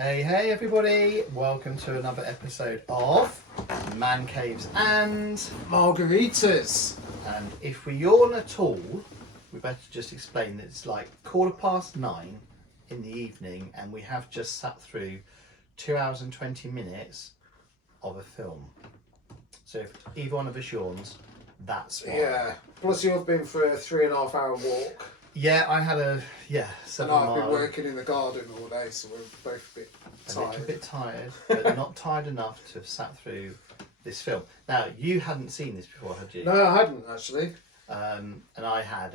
Hey everybody, welcome to another episode of Man Caves and Margaritas. And if we yawn at all, we better just explain that it's like 9:15 in the evening and we have just sat through 2 hours and 20 minutes of a film. So if either one of us yawns, that's why. Yeah. Plus you've been for a 3.5 hour walk. Yeah, I had a 7 And I've mile. been working in the garden all day, so we're both a bit tired. A little bit tired, but not tired enough to have sat through this film. Now, you hadn't seen this before, had you? No, I hadn't actually. And I had,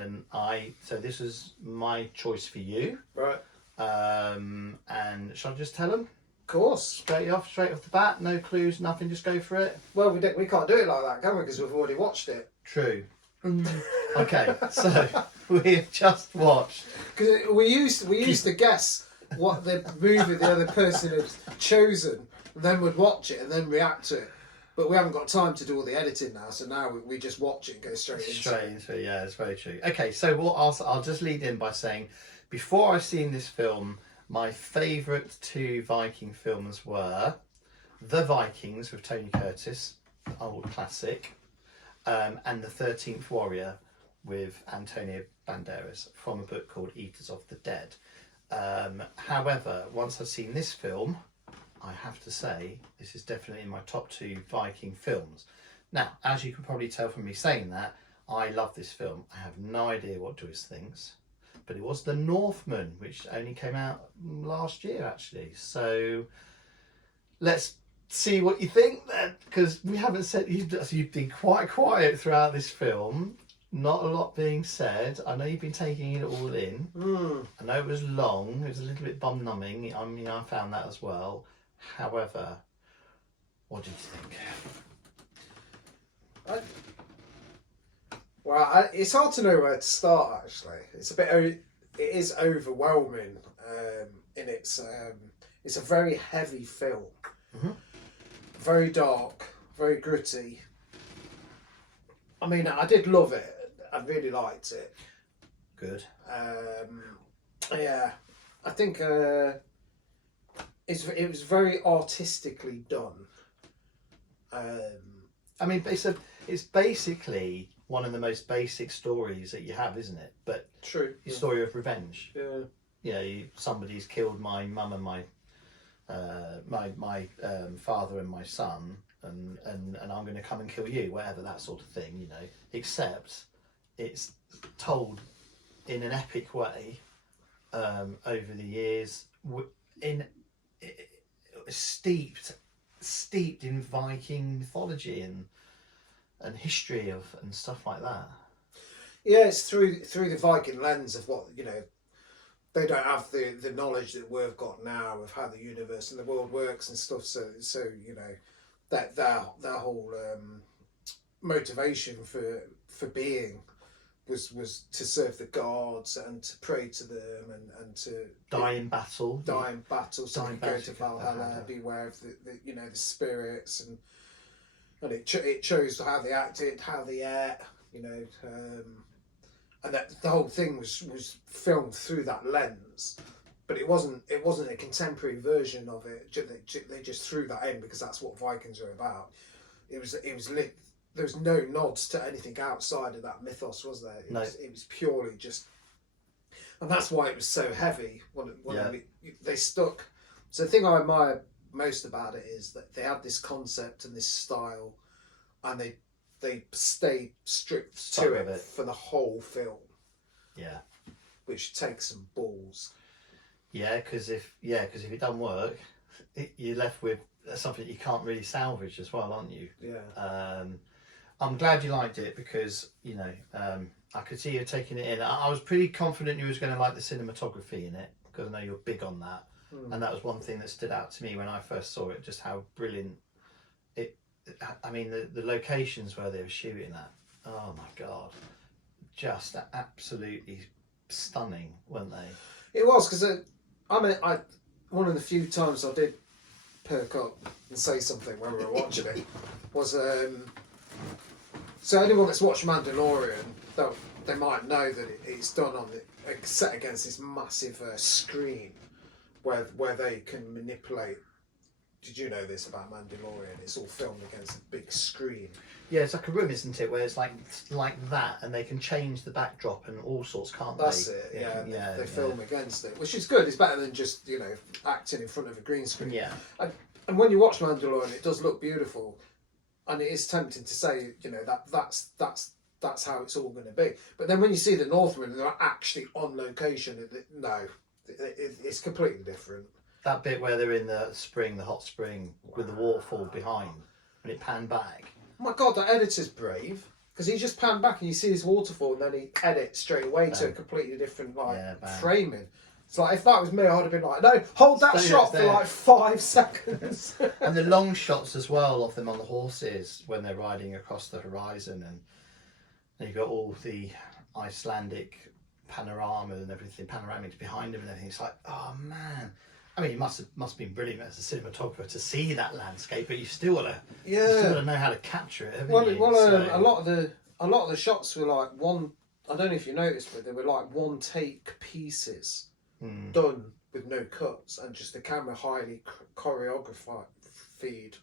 so this was my choice for you. Right. And shall I just tell them? Of course. Straight off the bat, no clues, nothing, just go for it? Well, we can't do it like that, can we? Because we've already watched it. True. Okay, so we've just watched. Because we used to guess what the movie the other person had chosen, and then we'd watch it and then react to it. But we haven't got time to do all the editing now, so now we just watch it and go straight into it. Yeah, it's very true. Okay, so I'll just lead in by saying, before I've seen this film, my favourite two Viking films were The Vikings with Tony Curtis, old classic, and The 13th Warrior with Antonio Banderas from a book called Eaters of the Dead. However, once I've seen this film, I have to say this is definitely in my top 2 Viking films. Now, as you can probably tell from me saying that, I love this film. I have no idea what Dwyz thinks, but it was The Northman, which only came out last year actually. So let's see what you think then, because we haven't said, you've been quite quiet throughout this film. Not a lot being said. I know you've been taking it all in. I know it was long. It was a little bit bum numbing. I mean, I found that as well. However, what did you think? It's hard to know where to start. Actually, it is overwhelming. In it's a very heavy film. Mm-hmm. Very dark, very gritty. I mean, I did love it. I really liked it. Good. Yeah, I think it was very artistically done. I mean, it's basically one of the most basic stories that you have, isn't it? But true. The story of revenge. Yeah. Somebody's killed my mum and my father and my son, and I'm going to come and kill you, whatever, that sort of thing, you know. Except it's told in an epic way over the years, steeped in Viking mythology and history and stuff like that. Yeah, it's through the Viking lens of what, you know. They don't have the knowledge that we've got now of how the universe and the world works and stuff. So you know, that their whole motivation for being was to serve the gods and to pray to them and to die in battle, so you go to Valhalla, beware of the you know, the spirits, and it shows how they acted, how they ate, you know. And that the whole thing was filmed through that lens, but it wasn't a contemporary version of it. They just threw that in because that's what Vikings are about. It was there was no nods to anything outside of that mythos, was there? It was purely just, and that's why it was so heavy. They stuck. So the thing I admire most about it is that they had this concept and this style, and they stayed strict to it for the whole film. Yeah. Which takes some balls. Yeah, because if it doesn't work, you're left with something you can't really salvage as well, aren't you? Yeah. I'm glad you liked it because, you know, I could see you taking it in. I was pretty confident you was going to like the cinematography in it because I know you're big on that. And that was one thing that stood out to me when I first saw it, just how brilliant I mean, the locations where they were shooting at, oh my God, just absolutely stunning, weren't they? It was, because one of the few times I did perk up and say something when we were watching it was, so anyone that's watched Mandalorian, they might know that it's done on set against this massive screen where they can manipulate. Did you know this about Mandalorian? It's all filmed against a big screen. Yeah, it's like a room, isn't it? Where it's like that, and they can change the backdrop and all sorts, can't That's they? it. Yeah, they film against it, which is good. It's better than just acting in front of a green screen. Yeah. And when you watch Mandalorian, it does look beautiful, and it is tempting to say, that's how it's all going to be. But then when you see the Northman and they're actually on location, it's completely different. That bit where they're in the spring, the hot spring, with the waterfall behind, and it panned back. Oh my God, the editor's brave, because he just panned back and you see this waterfall, and then he edits straight away to a completely different framing. It's like, if that was me, I'd have been like, no, hold that shot for like 5 seconds. And the long shots as well of them on the horses when they're riding across the horizon, and you've got all the Icelandic panorama and everything, panoramics behind them and everything. It's like, oh man. I mean, it must have been brilliant as a cinematographer to see that landscape, but you still got to know how to capture it, haven't you? A lot of the shots were like one. I don't know if you noticed, but they were like one take pieces done with no cuts and just the camera highly choreographed feed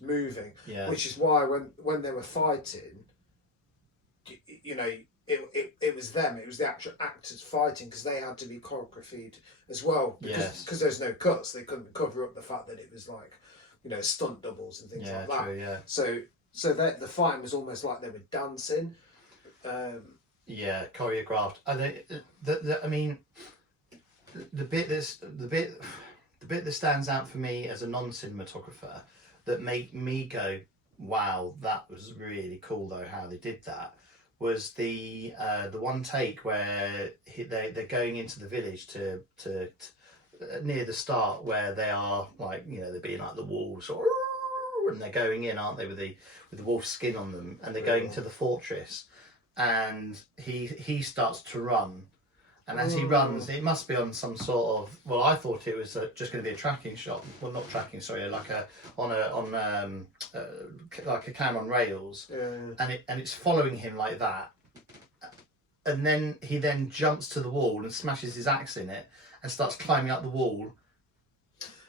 moving. Yeah. Which is why when they were fighting, it was them. It was the actual actors fighting, because they had to be choreographed as well. Because there's no cuts, they couldn't cover up the fact that it was like, stunt doubles and things like that. True, yeah. So the fighting was almost like they were dancing. Choreographed. I mean, the bit that stands out for me as a non-cinematographer that made me go, wow, that was really cool though how they did that, was the one take where they're going into the village to near the start, where they are like, they're being like the wolves, and they're going in, aren't they, with the wolf skin on them, and they're going to the fortress, and he starts to run, and as he runs, it must be on some sort of, well, I thought it was just going to be a tracking shot, well, not tracking, sorry, like a camera on rails, and it's following him like that, and then he jumps to the wall and smashes his axe in it and starts climbing up the wall,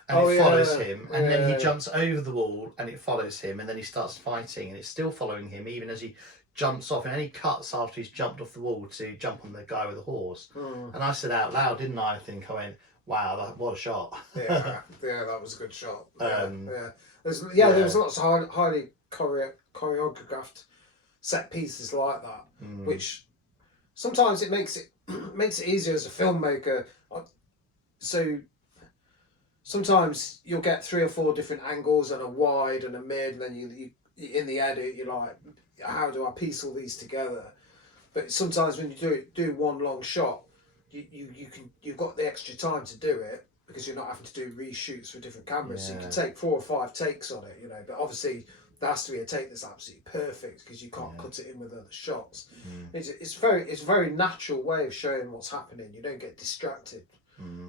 and it follows him, and then he jumps over the wall and it follows him, and then he starts fighting and it's still following him even as he jumps off, and then he cuts after he's jumped off the wall to jump on the guy with the horse. And I said out loud, didn't I? I went, wow, what a shot. That was a good shot. There was lots of highly choreographed set pieces like that, which sometimes it makes it easier as a filmmaker. So sometimes you'll get 3 or 4 different angles and a wide and a mid, and then you in the edit you're like, how do I piece all these together? But sometimes when you do one long shot, you've got the extra time to do it, because you're not having to do reshoots for different cameras. So you can take 4 or 5 takes on it, but obviously there has to be a take that's absolutely perfect, because you can't cut it in with other shots. It's a very natural way of showing what's happening. You don't get distracted.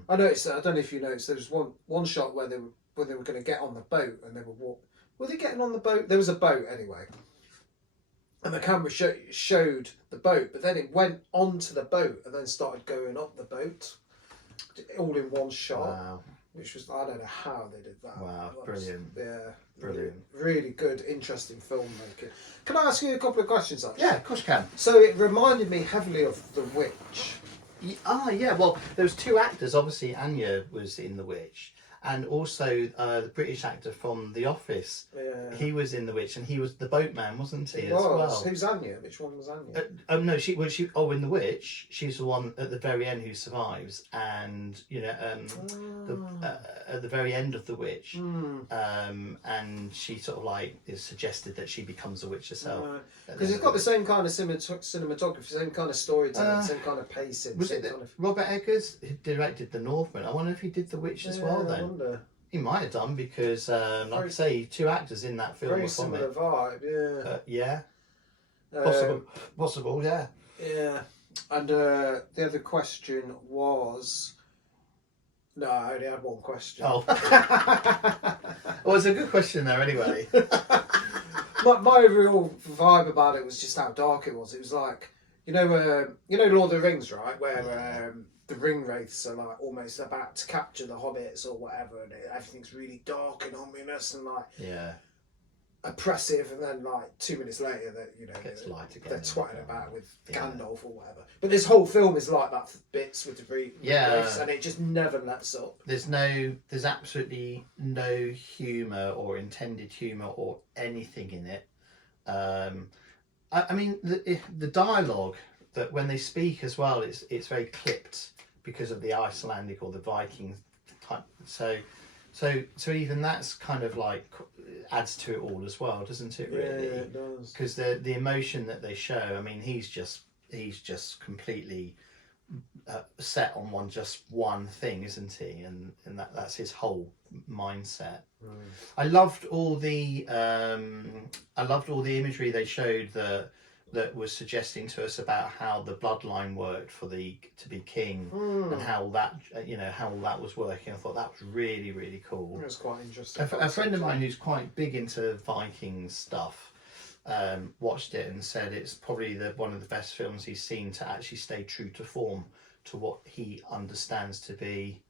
I noticed that. I don't know if you noticed, there was one shot where they were going to get on the boat, and they were they getting on the boat? There was a boat anyway, and the camera showed the boat, but then it went onto the boat and then started going up the boat, all in one shot. Wow. Which was, I don't know how they did that. Wow, brilliant. Brilliant. Really good, interesting filmmaking. Can I ask you a couple of questions, actually? Yeah, of course you can. So it reminded me heavily of The Witch. Well, there was 2 actors. Obviously, Anya was in The Witch, and also the British actor from The Office. Yeah. He was in The Witch, and he was the boatman, wasn't he? As well. Who's Anya? Which one was Anya? No, in The Witch, she's the one at the very end who survives, and at the very end of The Witch, and she sort of like is suggested that she becomes a witch herself. Because it's got the same kind of cinematography, same kind of storytelling, same kind of pacing. Was it Robert Eggers who directed The Northman? I wonder if he did The Witch as well then. He might have done, because, like I say, 2 actors in that film. Very similar vibe, yeah. Possible, yeah. Yeah. And the other question was... No, I only had one question. Oh. Well, it's a good question there anyway. my overall vibe about it was just how dark it was. It was like, Lord of the Rings, right? Where the ring wraiths are like almost about to capture the hobbits or whatever, and everything's really dark and ominous and like oppressive, and then like 2 minutes later that gets light again, they're twatting about with Gandalf or whatever. But this whole film is like that for bits with the wraiths, and it just never lets up. There's absolutely no humour or intended humour or anything in it. I mean the dialogue that when they speak as well, it's very clipped because of the Icelandic or the Viking type. So even that's kind of like adds to it all as well, doesn't it? Really, yeah, it does. Because the emotion that they show. I mean, he's just completely set on one thing, isn't he? And that's his whole mindset. I loved all the imagery they showed that was suggesting to us about how the bloodline worked to be king, and how that how all that was working. I thought that was really, really cool. It was quite interesting. A friend of mine who's quite big into Viking stuff watched it and said it's probably one of the best films he's seen to actually stay true to form, to what he understands to be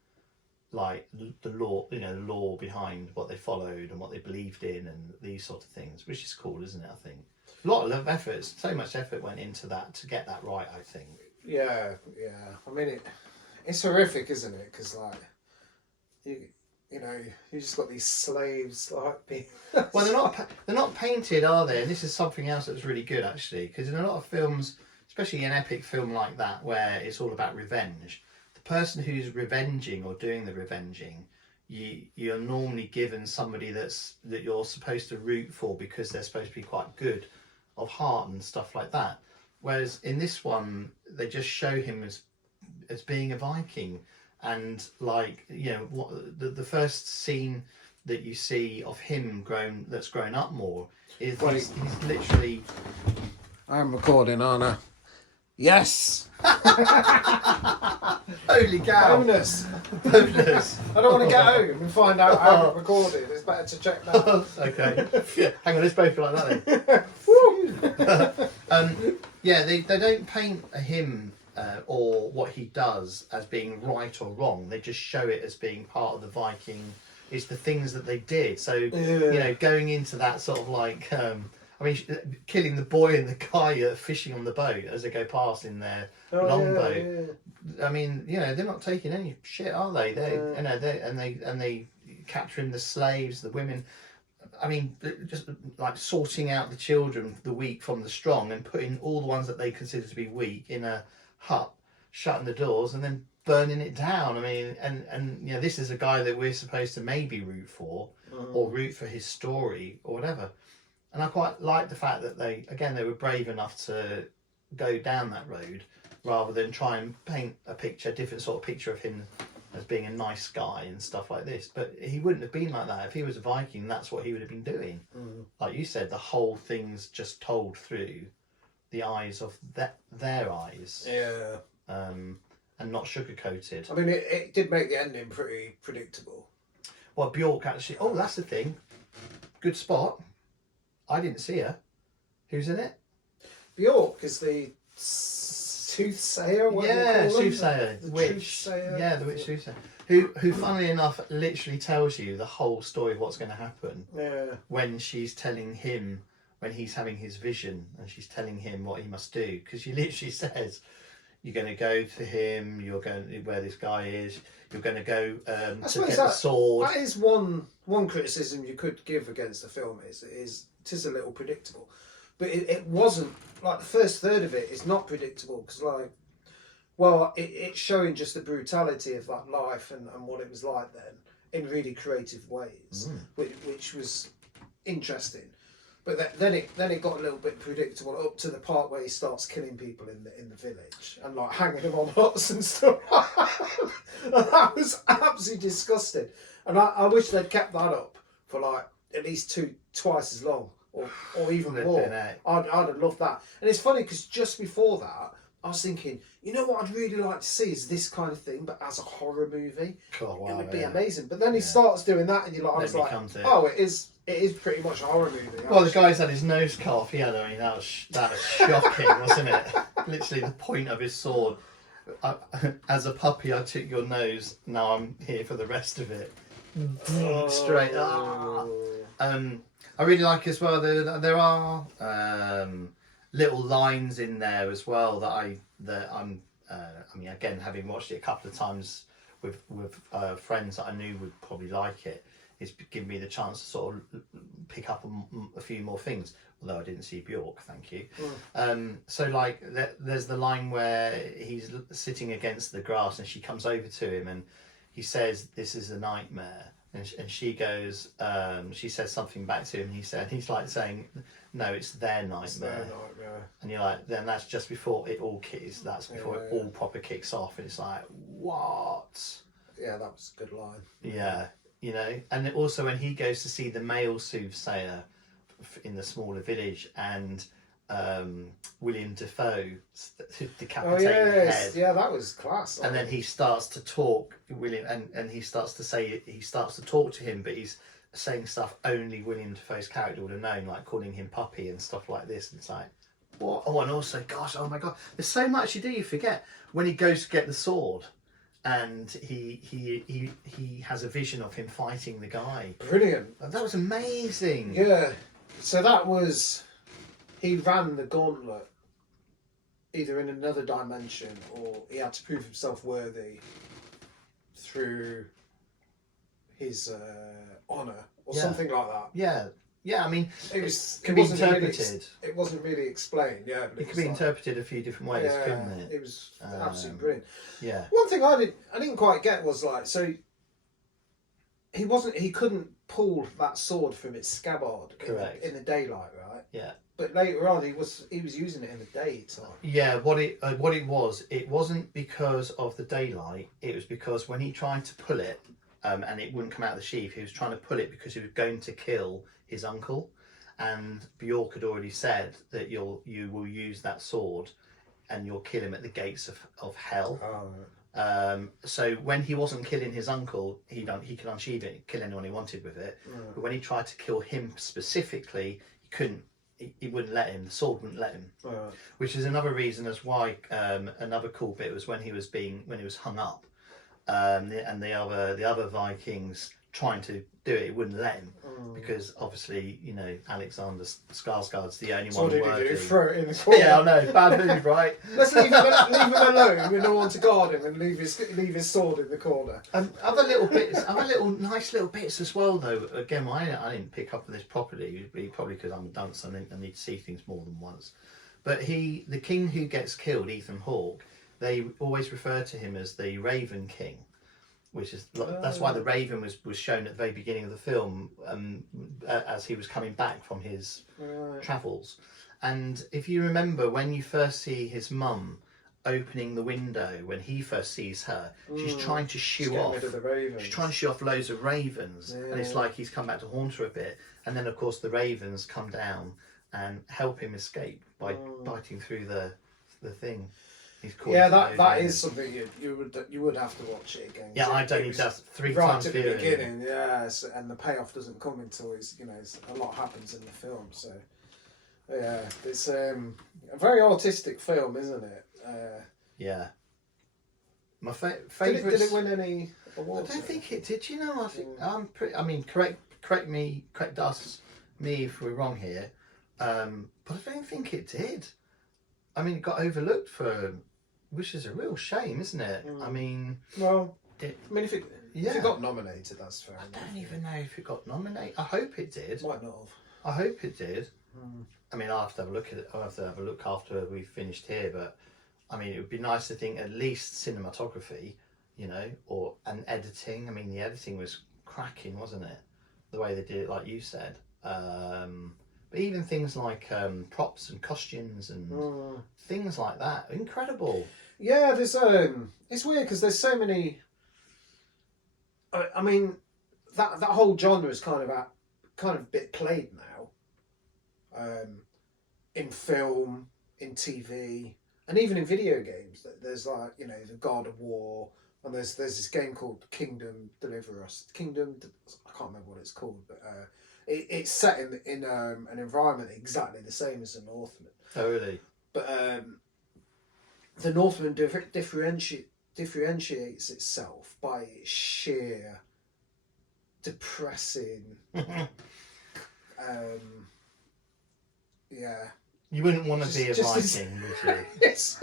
like the law, the law behind what they followed and what they believed in and these sort of things, which is cool, isn't it? I think a lot of effort, so much effort went into that to get that right, I think. Yeah. I mean, it's horrific, isn't it? Because like you just got these slaves like being... Well, they're not painted, are they? And this is something else that's really good actually, because in a lot of films, especially an epic film like that, where it's all about revenge, the person who's revenging or doing the revenging, you're normally given somebody that you're supposed to root for because they're supposed to be quite good of heart and stuff like that. Whereas in this one, they just show him as being a Viking, and like the first scene that you see of him grown up more is he's literally. I'm recording, aren't I? Yes. Holy cow! Bonus. I don't want to get home and find out how it's recorded. It's better to check that. Okay. Hang on, let's both be like that then. They don't paint him or what he does as being right or wrong. They just show it as being part of the Viking. It's the things that they did. So going into that sort of like. Killing the boy and the guy fishing on the boat as they go past in their longboat. Yeah. I mean, they're not taking any shit, are they? They capturing the slaves, the women. I mean, just like sorting out the children, the weak from the strong, and putting all the ones that they consider to be weak in a hut, shutting the doors, and then burning it down. I mean, and this is a guy that we're supposed to maybe root for, or root for his story or whatever. And I quite like the fact that they were brave enough to go down that road rather than try and paint a different sort of picture of him as being a nice guy and stuff like this. But he wouldn't have been like that. If he was a Viking, that's what he would have been doing. Like you said, the whole thing's just told through the eyes of their eyes. Yeah. And not sugar-coated. I mean, it did make the ending pretty predictable. Well, Björk actually... Oh, that's the thing. Good spot. I didn't see her. Who's in it? Björk is the soothsayer. Soothsayer. The witch. Truthsayer. Yeah, the witch soothsayer. Who, funnily enough, literally tells you the whole story of what's going to happen. Yeah. When she's telling him, when he's having his vision, and she's telling him what he must do, because she literally says, "You're going to go to him. You're going to where this guy is. You're going to go to get the sword." That is one criticism you could give against the film. It is a little predictable, but it wasn't like the first third of it is not predictable because it's showing just the brutality of that life and what it was like then in really creative ways, which was interesting. But then it got a little bit predictable up to the part where he starts killing people in the village and like hanging them on huts and stuff. And that was absolutely disgusting. And I wish they'd kept that up for like at least twice as long or even more. I'd have loved that. And it's funny because just before that, I was thinking, what I'd really like to see is this kind of thing, but as a horror movie. Oh, wow, it would be amazing. But then he starts doing that, and I was like, oh, it is pretty much a horror movie. Well, the guy's had his nose cut off. That was shocking, wasn't it? Literally the point of his sword As a puppy, I took your nose. Now I'm here for the rest of it. Straight. I really like as well. There are little lines in there as well that I'm. I mean, again, having watched it a couple of times with friends that I knew would probably like it, it's given me the chance to sort of pick up a few more things. Although I didn't see Björk, thank you. So like, there's the line where he's sitting against the grass and she comes over to him and he says, "This is a nightmare." And she goes, she says something back to him. And he's like saying, "No, it's their nightmare." It's their nightmare. And you're like, then that's just before it all kicks. That's before it all proper kicks off. And it's like, what? Yeah, that was a good line. Yeah, you know. And also when he goes to see the male soothsayer in the smaller village, and William Dafoe decapitating the head. Yeah, that was class. And then he starts to talk, William, and he starts to talk to him, but he's saying stuff only William Dafoe's character would have known, like calling him puppy and stuff like this. And it's like, what? Oh, and also, gosh, oh my God, there's so much you forget when he goes to get the sword. And he has a vision of him fighting the guy. Brilliant. That was amazing. Yeah. So that was, he ran the gauntlet either in another dimension or he had to prove himself worthy through his honour or something like that. Yeah. Yeah, I mean, it can be interpreted. It wasn't really explained, yeah. But it could be interpreted a few different ways, couldn't it? It was absolutely brilliant. Yeah. One thing I didn't quite get was like, so he couldn't pull that sword from its scabbard in the daylight, right? Yeah. But later on, he was using it in the daytime. Yeah, what it wasn't because of the daylight. It was because when he tried to pull it, and it wouldn't come out of the sheath, he was trying to pull it because he was going to kill his uncle, and Björk had already said that you will use that sword, and you'll kill him at the gates of hell. Oh. So when he wasn't killing his uncle, he could unsheathe it, kill anyone he wanted with it. But when he tried to kill him specifically, he couldn't. He wouldn't let him. The sword wouldn't let him. Which is another reason as why another cool bit was when he was hung up, and the other Vikings trying to do it, it wouldn't let him because obviously Alexander Skarsgård's the only one. So what working. did he do? Throw it in the corner. Yeah, I know, bad move, right? Let's leave him alone with no one to guard him and leave his sword in the corner. Other nice little bits as well, though. Again, I didn't pick up on this properly, probably because I'm a dunce and I need to see things more than once. But the king who gets killed, Ethan Hawke, they always refer to him as the Raven King. Which is that's why the Raven was shown at the very beginning of the film, as he was coming back from his travels. And if you remember, when you first see his mum opening the window, when he first sees her, she's trying to shoo off. She's trying to shoo off loads of ravens, and it's like he's come back to haunt her a bit. And then, of course, the ravens come down and help him escape by biting through the thing. Yeah, that is something you would have to watch it again. Yeah, I've only done 3 right times at the beginning. Yeah, and the payoff doesn't come until a lot happens in the film. So yeah, it's a very artistic film, isn't it? Yeah. My favourite. Did it win any awards? I don't think it did. You know, I think I mean, correct us if we're wrong here. But I don't think it did. I mean, it got overlooked which is a real shame, isn't it? I mean, if it got nominated, that's fair. I don't even know if it got nominated. I hope it did. Might not have. I hope it did. I mean, I'll have to have a look at it. I'll have to have a look after we've finished here. But I mean, it would be nice to think at least cinematography, and editing. I mean, the editing was cracking, wasn't it? The way they did it, like you said. But even things like props and costumes and things like that, incredible. Yeah, there's it's weird because there's so many. I mean, that whole genre is kind of a bit played now. In film, in TV, and even in video games. There's like the God of War, and there's this game called Kingdom Deliver Us. I can't remember what it's called, but. It's set in an environment exactly the same as the Northman. Oh, really? But the Northman differentiates itself by its sheer depressing. Yeah. You wouldn't want to be a Viking, would you? It's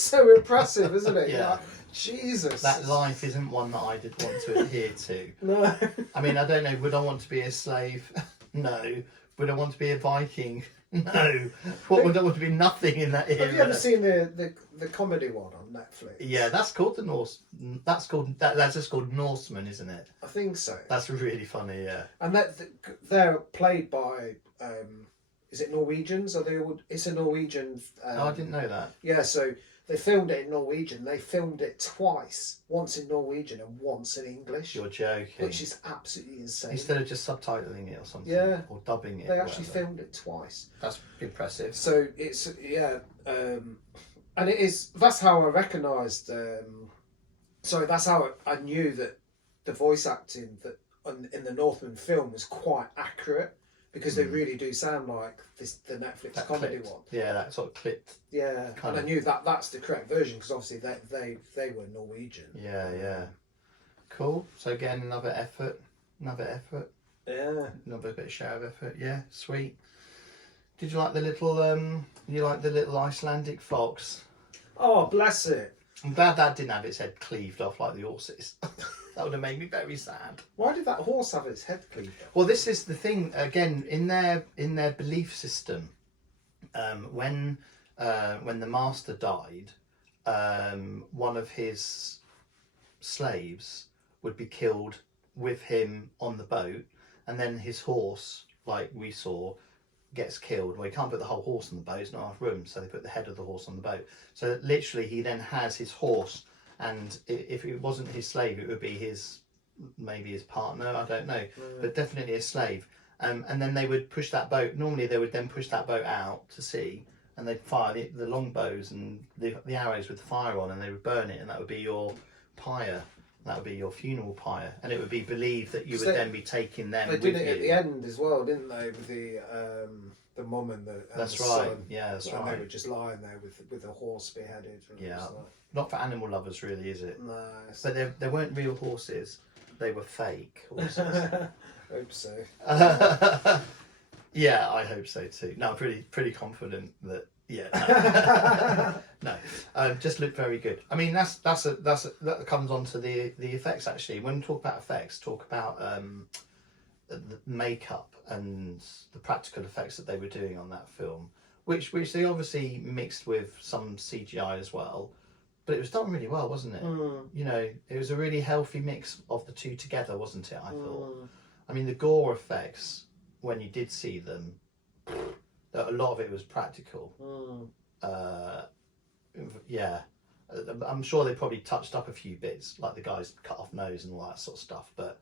so impressive, isn't it? Yeah. Like, Jesus. That life isn't one that I did want to adhere to. No. I mean, I don't know. Would I want to be a slave? No. Would I want to be a Viking? No. What would I want to be? Nothing in that era. Have you ever seen the comedy one on Netflix? Yeah, that's called the Norse. That's just called Northman, isn't it? I think so. That's really funny. Yeah. And they're played by. Is it Norwegians? It's a Norwegian. I didn't know that. Yeah, so they filmed it in Norwegian. They filmed it twice, once in Norwegian and once in English. You're joking. Which is absolutely insane. Instead of just subtitling it or something. Yeah. Or dubbing it. They actually filmed it twice. That's impressive. So it's and it is. That's how I recognised. That's how I knew that the voice acting in the Northman film was quite accurate. Because they really do sound like the Netflix comedy one. Yeah, that sort of clipped. Yeah, and I knew that's the correct version because obviously they were Norwegian. Yeah. Cool. So again, another effort. Yeah. Another bit of show of effort. Yeah, sweet. Did you like the little Icelandic fox? Oh, bless it. I'm glad that didn't have its head cleaved off like the horses. That would have made me very sad. Why did that horse have its head cleaved off? Well, this is the thing again in their belief system. When the master died, one of his slaves would be killed with him on the boat, and then his horse, like we saw, gets killed. Well, he can't put the whole horse on the boat; it's not enough room, so they put the head of the horse on the boat. So literally, he then has his horse. And if it wasn't his slave, it would be maybe his partner, I don't know, but definitely a slave. And then they would push that boat. Normally, they would then push that boat out to sea, and they'd fire the longbows and the arrows with the fire on, and they would burn it, and that would be your pyre. That would be your funeral pyre, and it would be believed that you would then be taking them. They did it at the end as well, didn't they? With the mum and the that's the right. son. Yeah, that's right. And they were just lying there with the horse beheaded. Yeah. Not for animal lovers, really, is it? No. But they weren't real horses; they were fake horses. Hope so. Yeah, I hope so too. No, I'm pretty confident that. Yeah. No, just looked very good. I mean, that comes on to the effects actually. When we talk about effects, talk about the makeup and the practical effects that they were doing on that film, which they obviously mixed with some CGI as well. But it was done really well, wasn't it? You know, it was a really healthy mix of the two together, wasn't it? I thought. I mean, the gore effects, when you did see them, a lot of it was practical. Yeah, I'm sure they probably touched up a few bits, like the guy's cut off nose and all that sort of stuff. But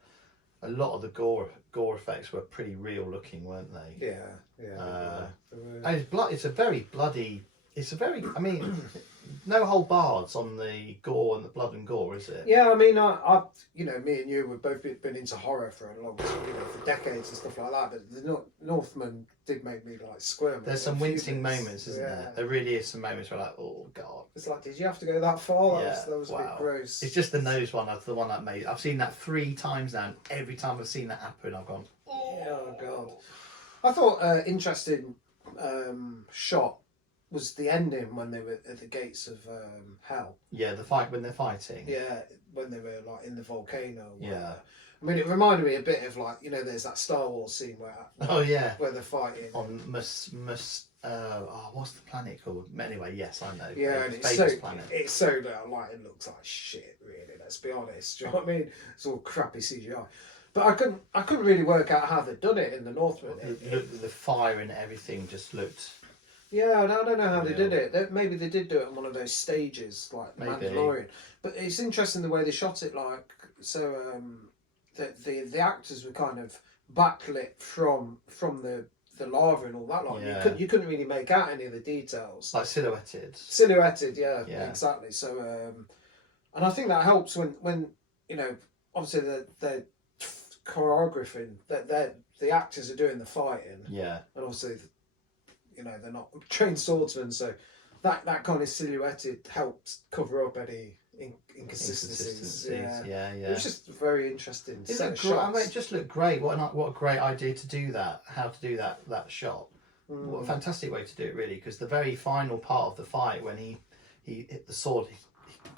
a lot of the gore effects were pretty real looking, weren't they? Yeah. And it's a very bloody. It's a very. I mean. No whole bars on the gore and the blood and gore, is it? Yeah, I mean, I me and you, we've both been into horror for a long time, for decades and stuff like that. But the Northman did make me like squirm. There's some wincing moments, isn't there? There really is some moments where like, oh god. It's like, did you have to go that far? Yeah, that was a bit gross. It's just the nose one. That's the one that made. I've seen that 3 times now, and every time I've seen that happen, I've gone, oh god. I thought interesting shot was the ending when they were at the gates of hell. Yeah, the fight when they're fighting. Yeah, when they were like in the volcano. Yeah. I mean, it reminded me a bit of like, there's that Star Wars scene where where they're fighting on what's the planet called? Anyway, yes, I know. Yeah, and it's so like it looks like shit. Really, let's be honest. Do you know what I mean? It's all crappy CGI. But I couldn't really work out how they'd done it in the Northman. The fire and everything just looked. Yeah, I don't know how they did it. Maybe they did do it on one of those stages, like Mandalorian. But it's interesting the way they shot it. Like, so the actors were kind of backlit from the lava and all that. Like, you couldn't really make out any of the details. Like silhouetted. Silhouetted, yeah. Exactly. So, and I think that helps when obviously they're choreographing, that the actors are doing the fighting. Yeah. And obviously. They're not trained swordsmen, so that kind of silhouetted helped cover up any inconsistencies. Yeah. It was just very interesting. It just looked great. What a great idea to do that. How to do that shot. What a fantastic way to do it, really. Because the very final part of the fight, when he hit the sword,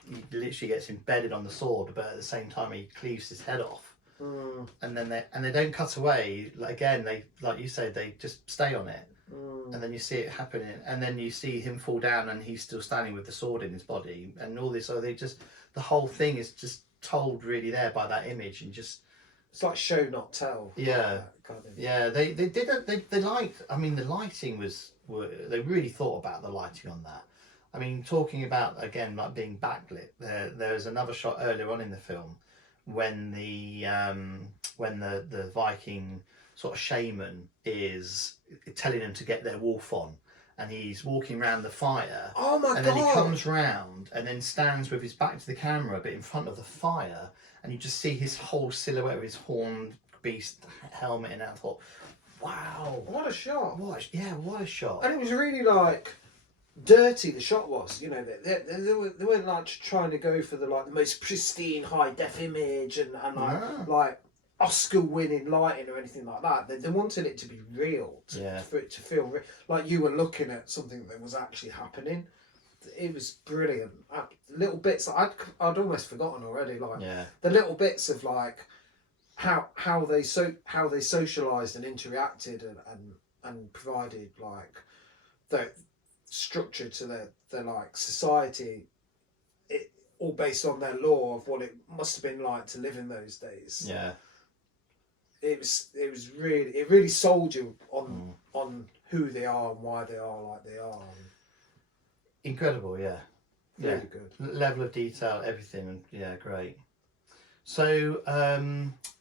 he literally gets embedded on the sword, but at the same time he cleaves his head off. And then they don't cut away. Again, they, like you said, they just stay on it. And then you see it happening, and then you see him fall down, and he's still standing with the sword in his body, and all this. So the whole thing is just told really there by that image, and just it's like show not tell. Yeah, kind of. Yeah. They liked. I mean, the lighting they really thought about the lighting on that. I mean, talking about again like being backlit. There's another shot earlier on in the film when the Viking sort of shaman is telling them to get their wolf on, and he's walking around the fire. Oh my God! And then he comes round and then stands with his back to the camera, but in front of the fire, and you just see his whole silhouette with his horned beast helmet, and I thought, wow, what a shot! What a shot! And it was really like dirty. The shot was, they weren't like trying to go for the most pristine high def image and like Oscar-winning lighting or anything like that. They wanted it to be real, for it to feel real. Like you were looking at something that was actually happening. It was brilliant. Little bits that I'd almost forgotten already. Like the little bits of like how they socialised and interacted and provided like the structure to their like society. It all based on their law of what it must have been like to live in those days. Yeah. It really sold you on who they are and why they are like they are. Incredible, yeah. Really good. Level of detail, everything, and great. So,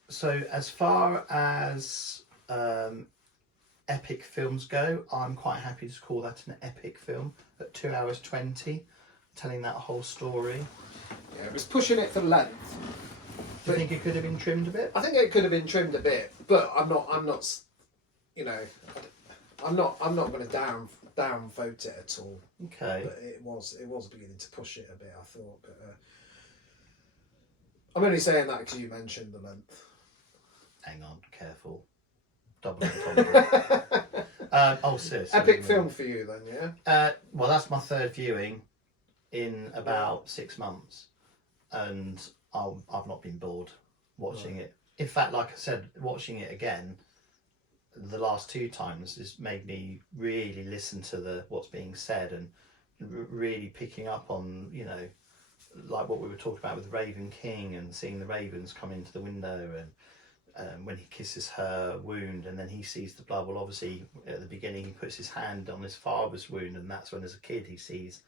so as far as epic films go, I'm quite happy to call that an epic film at 2 hours 20, telling that whole story. Yeah, it was pushing it for length. Do you think it could have been trimmed a bit? I think it could have been trimmed a bit, but I'm not going to downvote it at all. Okay. But it was beginning to push it a bit, I thought. But I'm only saying that because you mentioned the length. Hang on, careful. Double entendre. Sis. Epic film for you then, yeah? Well, that's my third viewing in about 6 months, and I've not been bored watching it. In fact, like I said, watching it again the last 2 times has made me really listen to what's being said, and really picking up on, like what we were talking about with Raven King, and seeing the ravens come into the window, and when he kisses her wound and then he sees the blood. Well, obviously at the beginning he puts his hand on his father's wound, and that's when as a kid he sees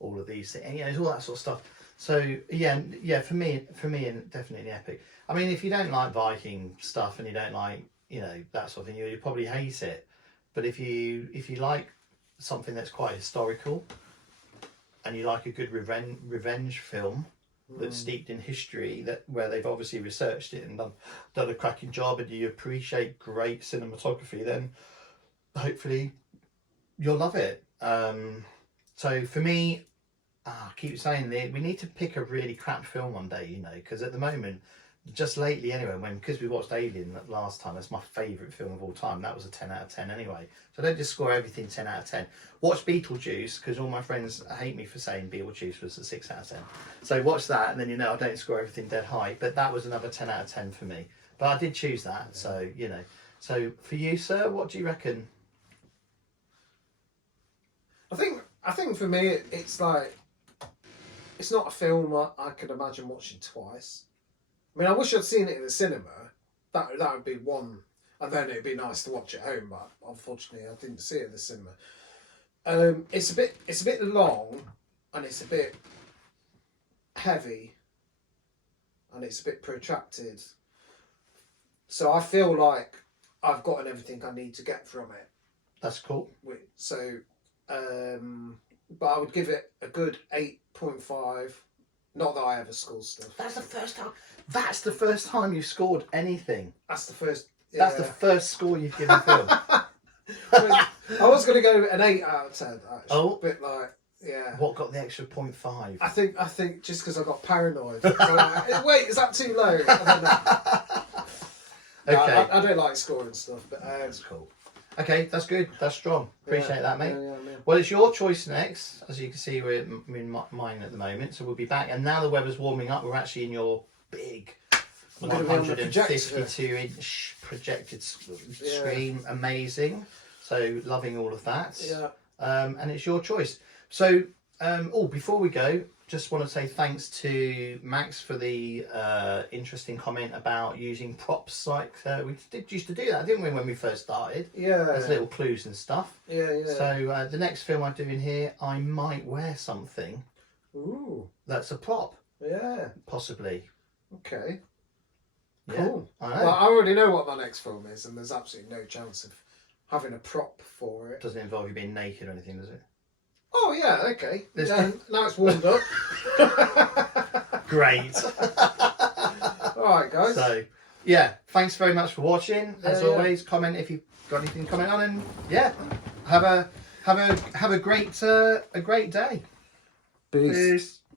all of these things, and it's all that sort of stuff. So yeah, for me, definitely epic. I mean, if you don't like Viking stuff and you don't like that sort of thing, you probably hate it. But if you like something that's quite historical, and you like a good revenge film that's steeped in history, where they've obviously researched it and done a cracking job, and you appreciate great cinematography, then hopefully you'll love it. So for me, I keep saying we need to pick a really crap film one day, because at the moment, just lately anyway, because we watched Alien last time, that's my favourite film of all time. That was a 10 out of 10 anyway. So don't just score everything 10 out of 10. Watch Beetlejuice, because all my friends hate me for saying Beetlejuice was a 6 out of 10. So watch that, and then I don't score everything dead high. But that was another 10 out of 10 for me. But I did choose that, so So for you, sir, what do you reckon? I think for me, it's like, it's not a film I could imagine watching twice. I mean, I wish I'd seen it in the cinema. That would be one, and then it'd be nice to watch at home. But unfortunately, I didn't see it in the cinema. It's a bit long, and it's a bit heavy, and it's a bit protracted. So I feel like I've gotten everything I need to get from it. That's cool. So, but I would give it a good 8.5. Not that I ever score stuff. That's the first time. That's the first time you've scored anything. That's the first. Yeah. That's the first score you've given film. I was going to go an 8 out of 10. Actually. Oh, a bit like Yeah. What got the extra 0.5? I think just because I got paranoid. I'm like, wait, is that too low? I don't know. Okay. No, I don't like scoring stuff, but That's cool. Okay, that's good. That's strong. Appreciate that, mate. Yeah, Well, it's your choice next. As you can see, we're in mine at the moment, so we'll be back. And now the weather's warming up, we're actually in your big 152-inch projected screen. Amazing. So loving all of that. Yeah. And it's your choice. So, before we go, just want to say thanks to Max for the interesting comment about using props. Like we used to do that, didn't we, when we first started? Yeah. As little clues and stuff. Yeah. So the next film I'm doing here, I might wear something. Ooh. That's a prop. Yeah. Possibly. Okay. Yeah, Cool. I know. Well, I already know what my next film is, and there's absolutely no chance of having a prop for it. Doesn't involve you being naked or anything, does it? Oh yeah, okay. There's- Now it's warmed up. Great. All right, guys. So, yeah, thanks very much for watching. As Yeah. always, comment if you've got anything to comment on, and yeah, have a great day. Peace. Peace.